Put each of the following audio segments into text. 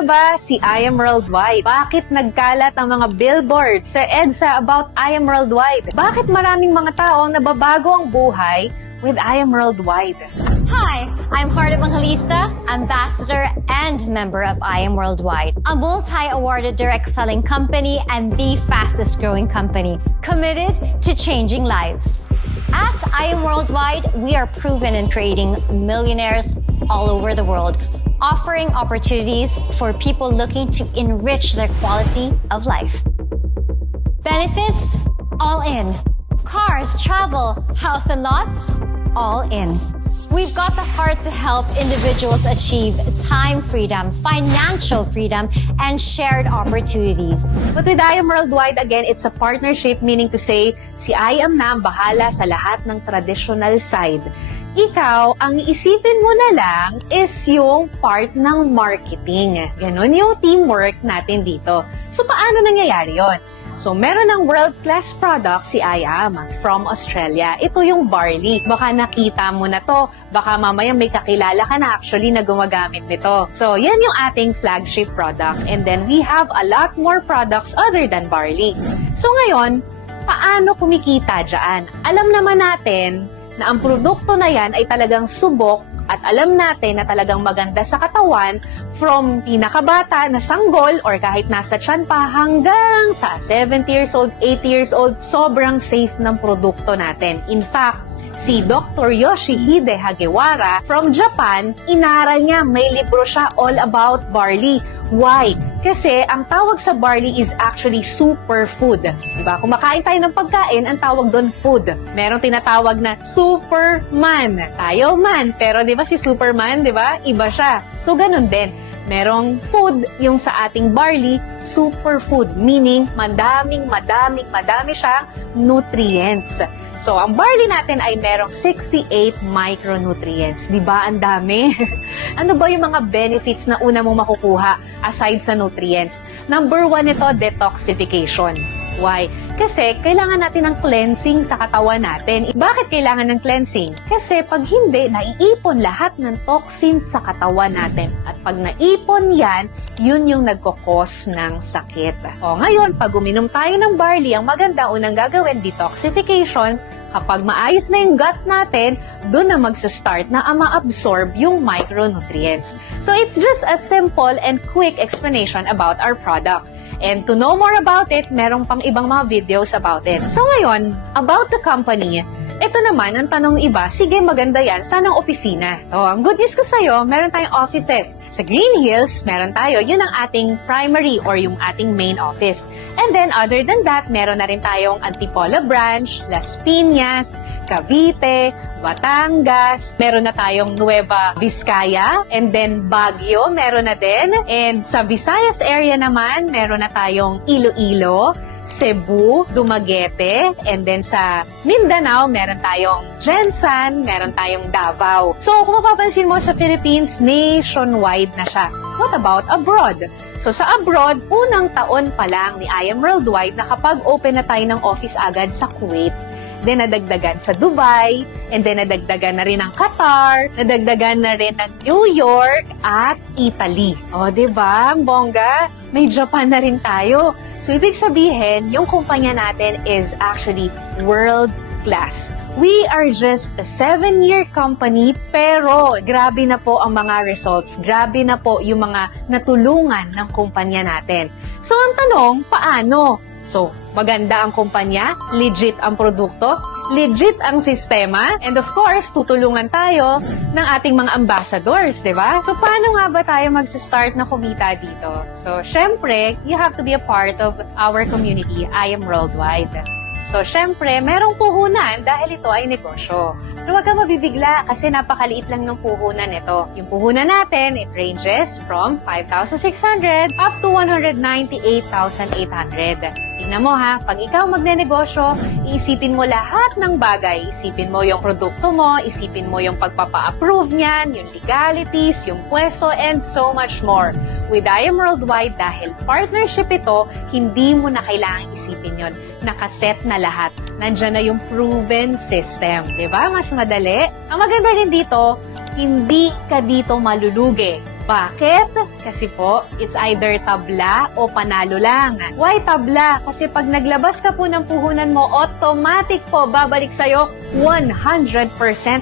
nga ba si I Am Worldwide? Bakit nagkalat ang mga billboards sa EDSA about I Am Worldwide? Bakit maraming mga tao nababago ang buhay with I Am Worldwide? Hi, I'm Heart Evangelista, ambassador and member of I Am Worldwide, a multi-awarded direct selling company and the fastest growing company committed to changing lives. At I Am Worldwide, we are proven in creating millionaires all over the world, offering opportunities for people looking to enrich their quality of life. Benefits, all in. Cars, travel, house and lots, all in. We've got the heart to help individuals achieve time freedom, financial freedom, and shared opportunities. But with I Am Worldwide, again, it's a partnership, meaning to say, si I Am na ang bahala sa lahat ng traditional side. Ikaw, ang isipin mo na lang is yung part ng marketing. Ganon yung teamwork natin dito. So, paano nangyayari yon? So, meron ng world-class product si I Am from Australia. Ito yung barley. Baka nakita mo na to. Baka mamaya may kakilala ka na actually na gumagamit nito. So, yan yung ating flagship product. And then, we have a lot more products other than barley. So, ngayon, paano kumikita dyan? Alam naman natin na ang produkto na yan ay talagang subok at alam natin na talagang maganda sa katawan from pinakabata na sanggol or kahit nasa tiyan pa hanggang sa 70 years old, 80 years old, sobrang safe ng produkto natin. In fact, si Dr. Yoshihide Hagiwara from Japan, inaral niya, may libro siya all about barley. Why? Kasi ang tawag sa barley is actually superfood. Diba? Kung makain tayo ng pagkain, ang tawag doon food. Merong tinatawag na Superman. Tayo man. Pero diba si Superman, diba? Iba siya. So ganun din. Merong food, yung sa ating barley, superfood. Meaning, madami siyang nutrients. So, ang barley natin ay merong 68 micronutrients. Di ba? Ang dami. Ano ba yung mga benefits na una mong makukuha aside sa nutrients? Number 1 ito, detoxification. Why? Kasi kailangan natin ng cleansing sa katawan natin. Bakit kailangan ng cleansing? Kasi pag hindi, naiipon lahat ng toxins sa katawan natin. At pag naipon yan, yun yung nagkukos ng sakit. O ngayon, pag uminom tayo ng barley, ang maganda unang gagawin, detoxification. Kapag maayos na yung gut natin, doon na magsa-start na ma-absorb yung micronutrients. So it's just a simple and quick explanation about our product. And to know more about it, merong pang ibang mga videos about it. So ngayon, about the company, ito naman, ang tanong iba, sige maganda yan, saan ang opisina? So, ang good news ko sa'yo, meron tayong offices. Sa Green Hills, meron tayo, yun ang ating primary or yung ating main office. And then, other than that, meron na rin tayong Antipolo branch, Las Piñas, Cavite, Batangas, meron na tayong Nueva Vizcaya, and then Baguio, meron na din. And sa Visayas area naman, meron na tayong Iloilo, Cebu, Dumaguete, and then sa Mindanao, meron tayong Jensan, meron tayong Davao. So, kung mapapansin mo sa Philippines, nationwide na siya. What about abroad? So, sa abroad, unang taon pa lang ni I Am Worldwide nakapag-open na tayo ng office agad sa Kuwait. Then, nadagdagan sa Dubai, and then nadagdagan na rin ng Qatar, nadagdagan na rin ng New York at Italy. O, diba? Ang bongga, may Japan na rin tayo. So, ibig sabihin, yung kumpanya natin is actually world class. We are just a 7-year company, pero grabe na po ang mga results. Grabe na po yung mga natulungan ng kumpanya natin. So, ang tanong, paano? So, maganda ang kumpanya, legit ang produkto, legit ang sistema, and of course, tutulungan tayo ng ating mga ambassadors, di ba? So, paano nga ba tayo mag-start na kumita dito? So, syempre, you have to be a part of our community, I Am Worldwide. So, syempre, merong puhunan dahil ito ay negosyo. Pero huwag ka mabibigla kasi napakaliit lang ng puhunan ito. Yung puhunan natin, it ranges from 5,600 up to 198,800. Tingnan mo ha, pag ikaw magnenegosyo, iisipin mo lahat ng bagay. Isipin mo yung produkto mo, isipin mo yung pagpapa-approve niyan, yung legalities, yung pwesto, and so much more. With I Am Worldwide, dahil partnership ito, hindi mo na kailangang isipin yon. Nakaset na lahat. Nandiyan na yung proven system. Diba? Mas madali. Ang maganda rin dito, hindi ka dito malulugi. Bakit? Kasi po, it's either tabla o panalo lang. Why tabla? Kasi pag naglabas ka po ng puhunan mo, automatic po babalik sa'yo 100%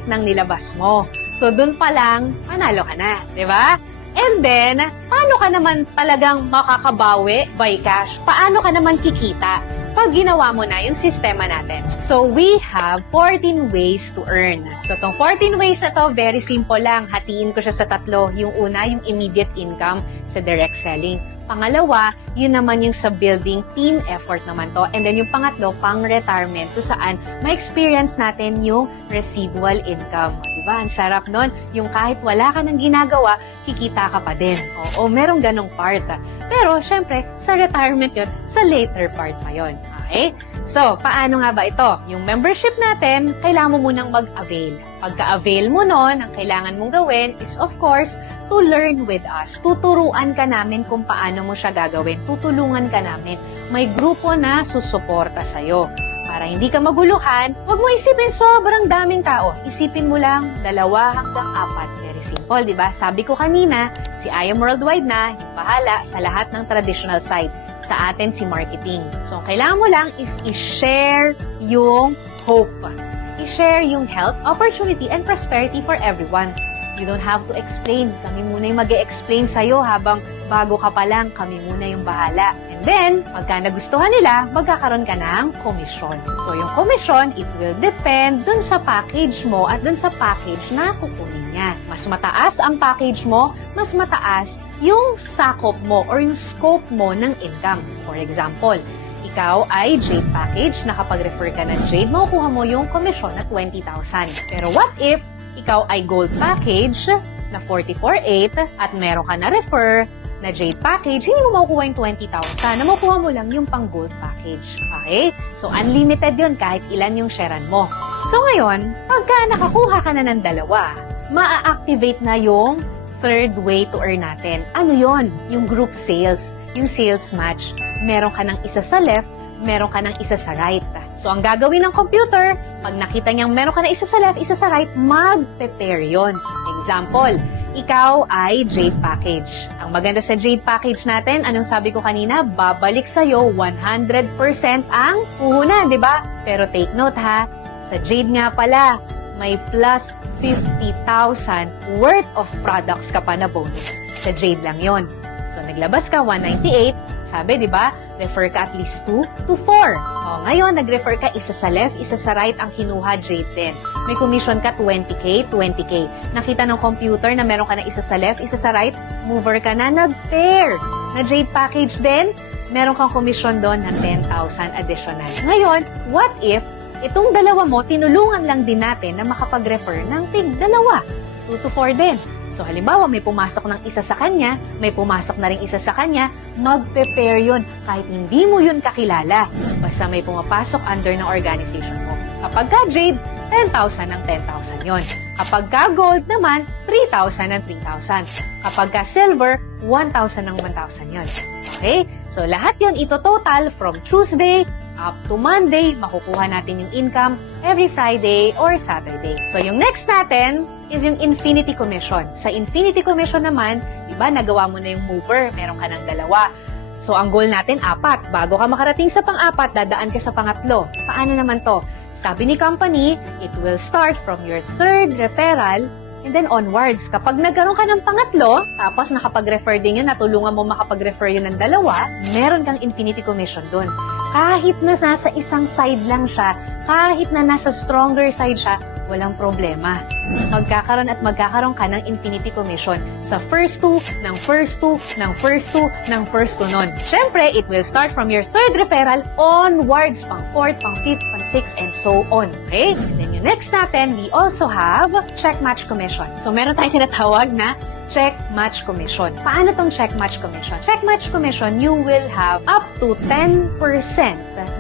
ng nilabas mo. So, dun pa lang, panalo ka na. Di ba? And then, paano ka naman talagang makakabawi by cash? Paano ka naman kikita pag ginawa mo na yung sistema natin? So, we have 14 ways to earn. So, itong 14 ways na to, very simple lang. Hatiin ko siya sa tatlo. Yung una, yung immediate income sa direct selling. Pangalawa, yun naman yung sa building team effort naman to. And then yung pangatlo, pang-retirement, to saan ma-experience natin yung residual income. Diba? Ang sarap nun. Yung kahit wala ka nang ginagawa, kikita ka pa din. Oo, merong ganong part. Pero, syempre, sa retirement yun, sa later part pa yun. Okay? So, paano nga ba ito? Yung membership natin, kailangan mo munang mag-avail. Pagka-avail mo nun, ang kailangan mong gawin is, of course, to learn with us. Tuturuan ka namin kung paano mo siya gagawin. Tutulungan ka namin. May grupo na susuporta sa'yo. Para hindi ka maguluhan, huwag mo isipin sobrang daming tao. Isipin mo lang 2 hanggang 4. Very simple, di ba? Sabi ko kanina, si I Am Worldwide na yung bahala sa lahat ng traditional side. Sa atin si marketing. So, ang kailangan mo lang is i-share yung hope. I-share yung health, opportunity, and prosperity for everyone. You don't have to explain. Kami muna yung mag-e-explain sa'yo habang bago ka pa lang, kami muna yung bahala. And then, pagka nagustuhan nila, magkakaroon ka ng komisyon. So, yung komisyon, it will depend dun sa package mo at dun sa package na kukunin niya. Mas mataas ang package mo, mas mataas yung sakop mo or yung scope mo ng income. For example, ikaw ay Jade package, nakapag-refer ka ng Jade, makukuha mo yung komisyon na 20,000. Pero what if ikaw ay gold package na 44,800 at meron ka na refer na Jade package, hindi mo makukuha yung 20,000. Na makukuha mo lang yung pang gold package. Okay? So, unlimited yun kahit ilan yung sharean mo. So, ngayon, pagka nakakuha ka na ng 2, maa-activate na yung third way to earn natin. Ano yon? Yung group sales. Yung sales match. Meron ka ng isa sa left, meron ka ng isa sa right. So, ang gagawin ng computer, pag nakita niyang meron ka ng isa sa left, isa sa right, mag-prepare yun. Example, ikaw ay Jade package. Ang maganda sa Jade package natin, anong sabi ko kanina, babalik sa'yo 100% ang puhunan, di ba? Pero take note ha, sa Jade nga pala, may plus 50,000 worth of products ka pa na bonus. Sa Jade lang yon. So, naglabas ka 198, sabi, di ba, refer ka at least 2 to 4. O, ngayon, nag-refer ka isa sa left, isa sa right ang kinuha, Jade din. May commission ka 20K, 20K. Nakita ng computer na meron ka na isa sa left, isa sa right, mover ka na, nag-pair. Na Jade package din, meron kang commission doon ng 10,000 additional. Ngayon, what if itong 2 mo, tinulungan lang din natin na makapag-refer ng tig 2, 2 to 4 din. So, halimbawa, may pumasok ng isa sa kanya, may pumasok na rin isa sa kanya, mag-prepare yun kahit hindi mo yun kakilala. Basta may pumapasok under ng organization mo. Kapag ka Jade, 10,000 ng 10,000 yon. Kapag ka Gold naman, 3,000 ng 3,000. Kapag ka Silver, 1,000 ng 1,000 yon. Okay? So, lahat yon ito total from Tuesday up to Monday, makukuha natin yung income every Friday or Saturday. So, yung next natin is yung Infinity Commission. Sa Infinity Commission naman, di ba, nagawa mo na yung mover, meron ka ng 2. So, ang goal natin, 4. Bago ka makarating sa pang-4, dadaan ka sa pangatlo. Paano naman to? Sabi ni company, it will start from your 3rd referral and then onwards. Kapag nagkaroon ka ng pangatlo, tapos nakapag-refer din yun, natulungan mo makapag-refer yun ng 2, meron kang Infinity Commission dun. Kahit na nasa isang side lang siya, kahit na nasa stronger side siya, walang problema. Magkakaroon ka ng Infinity Commission sa first 2, ng first 2, ng first 2, ng first 2 nun. Siyempre, it will start from your 3rd referral onwards, pang 4th, pang 5th, pang 6th, and so on. Okay? Then yung next natin, we also have Check Match Commission. So, meron tayong tinatawag na Check Match Commission. Paano tong Check Match Commission? Check Match Commission, you will have up to 10%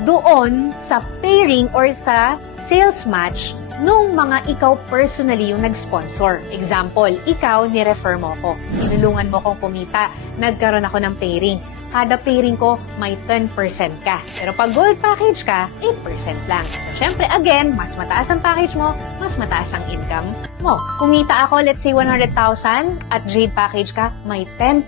doon sa pairing or sa sales match nung mga ikaw personally yung nag-sponsor. Example, ikaw, ni-refer mo ko. Tinulungan mo kong kumita. Nagkaroon ako ng pairing. Kada pairing ko, may 10% ka. Pero pag gold package ka, 8% lang. So, syempre, again, mas mataas ang package mo, mas mataas ang income mo. mo. Kumita ako, let's say 100,000 at Jade Package ka, may 10%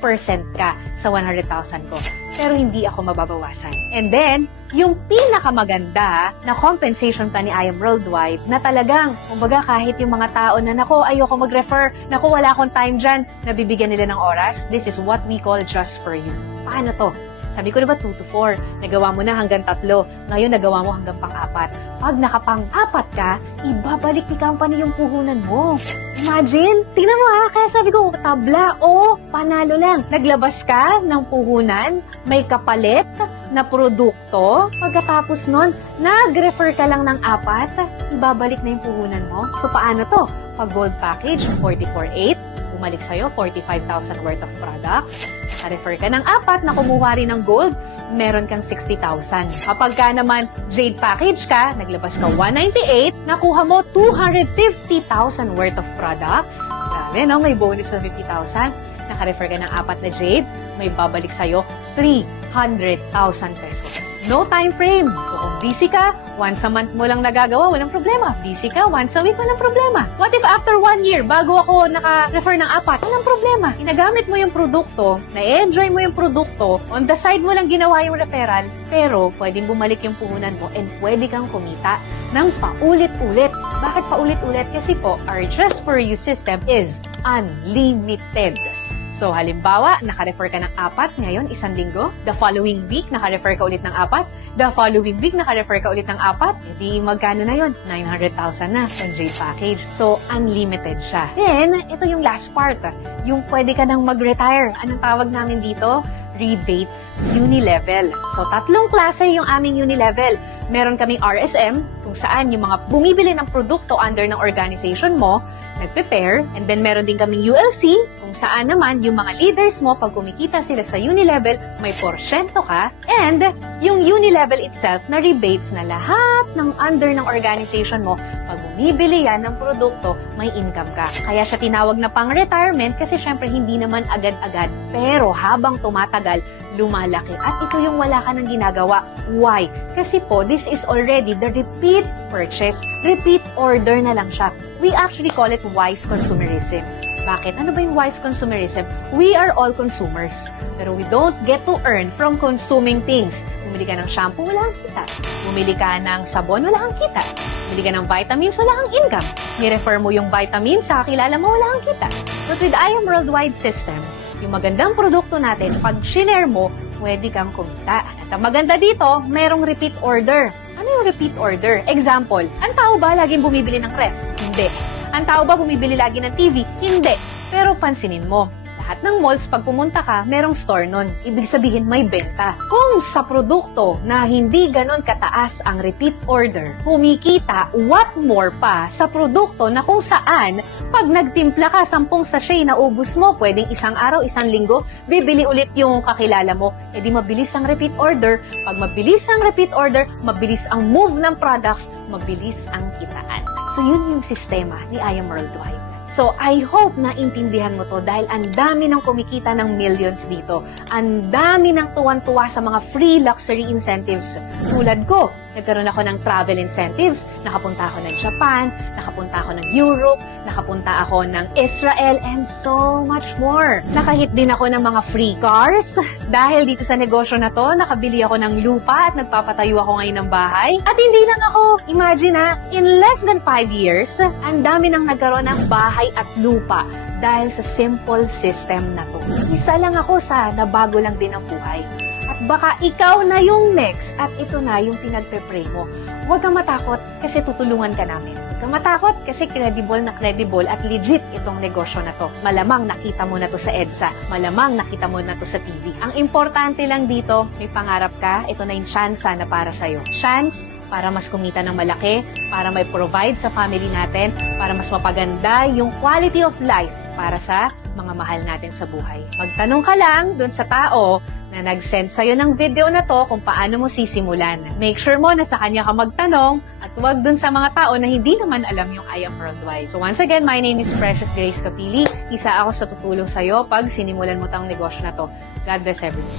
ka sa 100,000 ko. Pero hindi ako mababawasan. And then, yung pinakamaganda na compensation plan ni I Am Worldwide na talagang, kumbaga kahit yung mga tao na nako, ayoko mag-refer, nako, wala akong time dyan, nabibigyan nila ng oras, this is what we call just for you. Paano to? Sabi ko diba 2 to 4, nagawa mo na hanggang 3, ngayon nagawa mo hanggang pang-4. Pag nakapang-4 ka, ibabalik ni company yung puhunan mo. Imagine, tingnan mo ha, kaya sabi ko, tabla, panalo lang. Naglabas ka ng puhunan, may kapalit na produkto, pagkatapos nun, nag-refer ka lang ng 4, ibabalik na yung puhunan mo. So paano to? Pag gold package, 44,800, bumalik sa'yo, 45,000 worth of products. Naka-refer ka ng 4 na kumuha rin ng gold, meron kang 60,000. Kapag ka naman Jade Package ka, naglabas ka 198, nakuha mo 250,000 worth of products. Grabe, no? May bonus na 50,000. Naka-refer ka ng 4 na Jade, may babalik sa'yo 300,000 pesos. No time frame. So kung busy ka, once a month mo lang nagagawa, walang problema. Busy ka, once a week, walang problema. What if after 1 year, bago ako naka-refer ng 4, walang problema. Inagamit mo yung produkto, na-enjoy mo yung produkto, on the side mo lang ginawa yung referral, pero pwedeng bumalik yung puhunan mo and pwede kang kumita ng paulit-ulit. Bakit paulit-ulit? Kasi po, our Just For You system is unlimited. So, halimbawa, naka-refer ka ng 4, ngayon, 1 linggo. The following week, naka-refer ka ulit ng 4. The following week, naka-refer ka ulit ng 4. Edi, magkano na yun? 900,000 na sa Jade Package. So, unlimited siya. Then, ito yung last part. Yung pwede ka nang mag-retire. Anong tawag namin dito? Rebates Unilevel. So, 3 klase yung aming Unilevel. Meron kaming RSM, kung saan yung mga bumibili ng produkto under ng organization mo, nag-prepare. And then, meron din kaming ULC, kung saan naman yung mga leaders mo, pag kumikita sila sa Unilevel, may porsyento ka. And yung Unilevel itself na rebates na lahat ng under ng organization mo, pag bumibili yan ng produkto, may income ka. Kaya siya tinawag na pang-retirement kasi syempre hindi naman agad-agad. Pero habang tumatagal, lumalaki. At ito yung wala ka nang ginagawa. Why? Kasi po, this is already the repeat purchase. Repeat order na lang siya. We actually call it wise consumerism. Bakit? Ano ba yung wise consumerism? We are all consumers. Pero we don't get to earn from consuming things. Bumili ka ng shampoo, wala kang kita. Bumili ka ng sabon, wala kang kita. Bumili ka ng vitamins, wala kang income. Ni-refer mo yung vitamins sa kakilala mo, wala kang kita. But with I Am Worldwide system, yung magandang produkto natin, pag shinare mo, pwede kang kumita. At ang maganda dito, merong repeat order. Ano yung repeat order? Example, ang tao ba laging bumibili ng ref? Hindi. Ang tao ba bumibili lagi ng TV? Hindi. Pero pansinin mo, lahat ng malls, pag pumunta ka, merong store nun. Ibig sabihin, may benta. Kung sa produkto na hindi ganon kataas ang repeat order, kumikita, what more pa sa produkto na kung saan, pag nagtimpla ka, 10 sachet na ubus mo, pwedeng 1 araw, 1 linggo, bibili ulit yung kakilala mo, edi mabilis ang repeat order. Pag mabilis ang repeat order, mabilis ang move ng products, mabilis ang kitaan. So yun yung sistema ni I Am Worldwide. So, I hope na intindihan mo to dahil ang dami ng kumikita ng millions dito. Ang dami ng tuwan-tuwa sa mga free luxury incentives. Tulad ko, nagkaroon ako ng travel incentives. Nakapunta ako ng Japan, nakapunta ako ng Europe, nakapunta ako ng Israel, and so much more. Nakahit din ako ng mga free cars. Dahil dito sa negosyo na to, nakabili ako ng lupa at nagpapatayo ako ngayon ng bahay. At hindi lang ako, imagine in less than 5 years, ang dami nang nagkaroon ng bahay at lupa dahil sa simple system na to. Isa lang ako sa nabago lang din ang buhay. At baka ikaw na yung next at ito na yung pinagpe-pray mo. Huwag kang matakot kasi tutulungan ka namin. Huwag kang matakot kasi credible at legit itong negosyo na to. Malamang nakita mo na to sa EDSA. Malamang nakita mo na to sa TV. Ang importante lang dito, may pangarap ka, ito na yung chance na para sa'yo. Chance para mas kumita ng malaki, para may provide sa family natin, para mas mapaganda yung quality of life para sa mga mahal natin sa buhay. Magtanong ka lang dun sa tao na nag-send sa'yo ng video na to kung paano mo sisimulan. Make sure mo na sa kanya ka magtanong at huwag dun sa mga tao na hindi naman alam yung I Am Worldwide. So once again, my name is Precious Grace Capili. Isa ako sa tutulong sa'yo pag sinimulan mo tang negosyo na to. God bless everyone.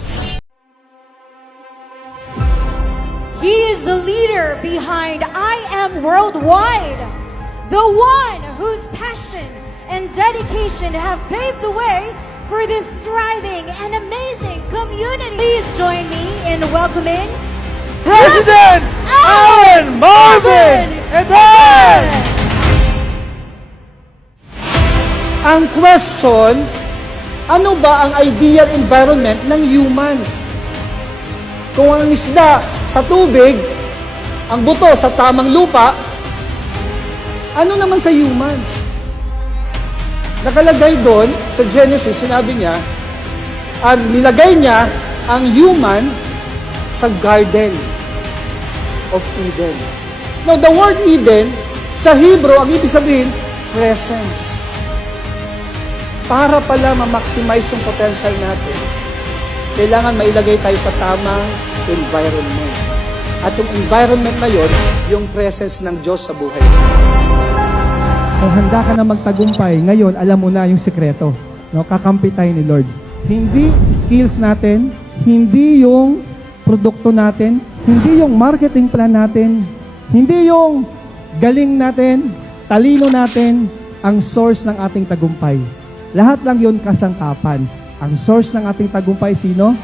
He is the leader behind I Am Worldwide, the one whose passion and dedication have paved the way for this thriving and amazing community. Please join me in welcoming President Alan Marvin Edel! Ang question, ano ba ang ideal environment ng humans? Kung ang isda sa tubig, ang buto sa tamang lupa, ano naman sa humans? Nakalagay doon sa Genesis, sinabi niya, nilagay niya ang human sa Garden of Eden. Now, the word Eden, sa Hebrew, ang ibig sabihin, presence. Para pala ma-maximize yung potential natin, kailangan mailagay tayo sa tamang environment. At yung environment na yon, yung presence ng Diyos sa buhay. Kung handa ka na magtagumpay, ngayon alam mo na yung sikreto. No? Kakampi tayo ni Lord. Hindi skills natin, hindi yung produkto natin, hindi yung marketing plan natin, hindi yung galing natin, talino natin, ang source ng ating tagumpay. Lahat lang yun kasangkapan. Ang source ng ating tagumpay, sino?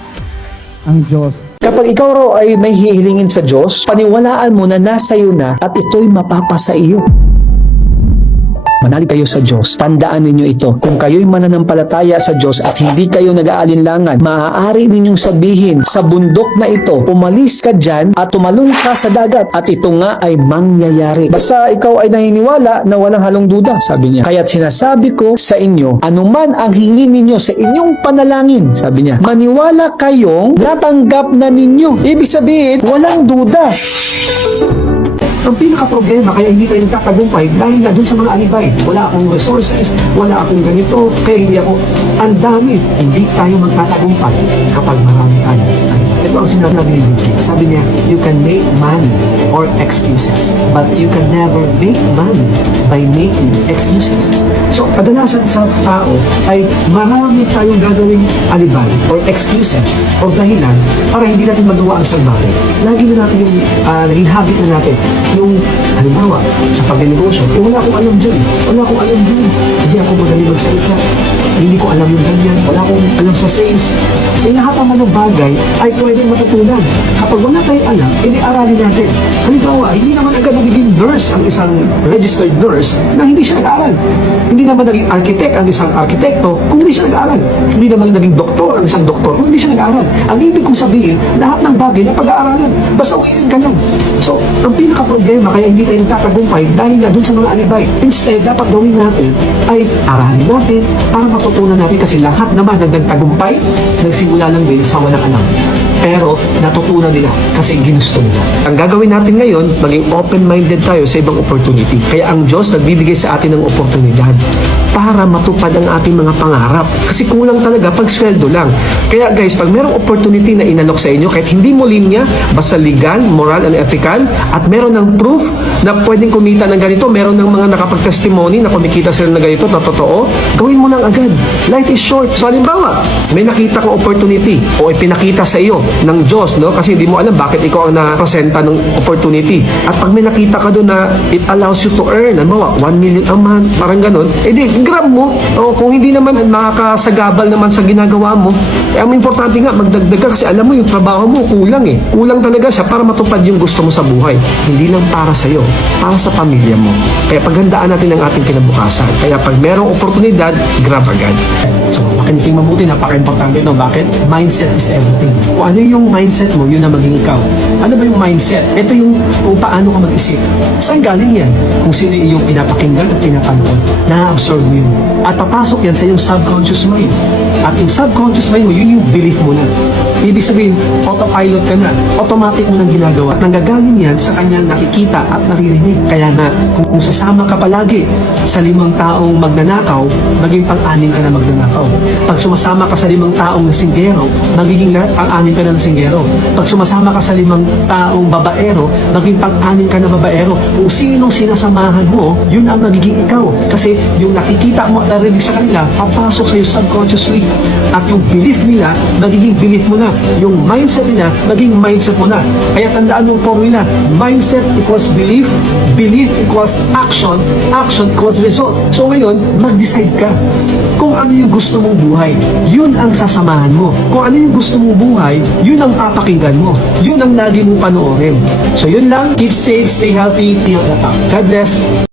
Ang Diyos. Kapag ikaw raw ay may hihilingin sa Diyos, paniwalaan mo na nasa iyo na at ito'y mapapasa iyo. Manalig kayo sa Diyos. Tandaan ninyo ito. Kung kayo'y mananampalataya sa Diyos at hindi kayo nag-aalinlangan, maaari ninyong sabihin sa bundok na ito, umalis ka dyan at tumalong ka sa dagat at ito nga ay mangyayari. Basta ikaw ay naniniwala na walang halong duda, sabi niya. Kaya't sinasabi ko sa inyo, anuman ang hingin ninyo sa inyong panalangin, sabi niya, maniwala kayong natanggap na ninyo. Ibig sabihin, walang duda. Ang pinaka-problema kaya hindi tayo nagtatagumpay dahil nga dun sa mga alibay. Wala akong resources, wala akong ganito, kaya hindi ako, ang dami. Hindi tayo magtatagumpay kapag marami tayo. Ito ang sinabi ni Bill Gates. Sabi niya, you can make money or excuses, but you can never make money by making excuses. So, kadalasan sa tao ay marami tayong gagawing alibay or excuses o dahilan para hindi natin magawa ang salbate. Lagi na natin yung naging habit na natin. Yung, halimbawa, sa pag-negosyo, wala akong alam dyan. Wala akong alam dyan. Hindi ako magaling magsalita. Hindi ko alam yung ganyan. Wala akong alam sa sales. Lahat ng mga bagay ay pwedeng matutunan. Kapag wala tayong alam, aralin natin. Halimbawa, hindi naman agad nagiging nurse ang isang registered nurse na hindi siya nag-aaral. Hindi naman naging architect ang isang arkitekto kung hindi siya nag-aaral. Hindi naman naging doktor ang isang doktor kung hindi siya nag-aaral. Ang ibig kong sabihin, lahat ng bagay na pag-aaralan. Basta uwiin ka lang. So, ang pinaka-problema kaya hindi tayo nagtatagumpay dahil nga dun sa mga alibay. Instead, dapat gawin natin ay aralin natin para matutunan natin kasi lahat naman nagtagumpay, nagsimula lang din sa walang alam. Pero natutunan nila kasi ginusto nila. Ang gagawin natin ngayon, maging open-minded tayo sa ibang opportunity. Kaya ang Diyos nagbibigay sa atin ng oportunidad para matupad ang ating mga pangarap. Kasi kulang talaga pag sweldo lang. Kaya guys, pag merong opportunity na inalok sa inyo, kahit hindi mo linya, basta legal, moral, and ethical, at meron ng proof na pwedeng kumita ng ganito, meron ng mga nakapag-testimony na kumikita sila na ganito, na totoo, gawin mo lang agad. Life is short. So halimbawa, may nakita kang opportunity o ipinakita sa iyo ng Diyos, no? Kasi hindi mo alam bakit ikaw ang napresenta ng opportunity. At pag may nakita ka doon na it allows you to earn, halimbawa, 1 million a month, parang ganun, edi, grab mo. O kung hindi naman makakasagabal naman sa ginagawa mo, ang importante nga, magdagdag ka kasi alam mo yung trabaho mo, kulang eh. Kulang talaga siya para matupad yung gusto mo sa buhay. Hindi lang para sa'yo, para sa pamilya mo. Kaya paghandaan natin ang ating kinabukasan. Kaya pag merong oportunidad, grab agad. So, makinig mabuti, napaka-importante ito. Bakit? Mindset is everything. Kung ano yung mindset mo, yun ang maging ikaw. Ano ba yung mindset? Ito yung kung paano ka mag-isip. Saan galing yan? Kung sino yung pinapakinggan at pinapanood. Na-absorb mo yun. At papasok yan sa yung subconscious mind. At yung subconscious mind mo, yun yung belief mo na. Ibig sabihin, autopilot ka na. Automatic mo nang ginagawa. Nanggagaling yan sa kanyang nakikita at naririnig. Kaya nga, kung sasama ka palagi sa 5 taong magnanakaw, maging pang-anim ka na magnanakaw. Pag sumasama ka sa 5 taong nasinggero, magiging pang-anim ka na nasinggero. Pag sumasama ka sa 5 taong babaero, maging pang-anim ka na babaero. Kung sinong sinasamahan mo, yun ang magiging ikaw. Kasi yung nakikita mo at narinig sa kanila, papasok sa iyo subconsciously. At yung belief nila, magiging belief mo na. yung mindset nila maging mindset mo na. Kaya tandaan mo ang formula, mindset equals belief, belief equals action, action equals result. So ngayon, mag-decide ka kung ano yung gusto mong buhay. Yun ang sasamahan mo. Kung ano yung gusto mong buhay, yun ang papakinggan mo. Yun ang lagi mong panoorin. So yun lang, keep safe, stay healthy, till the top. God bless.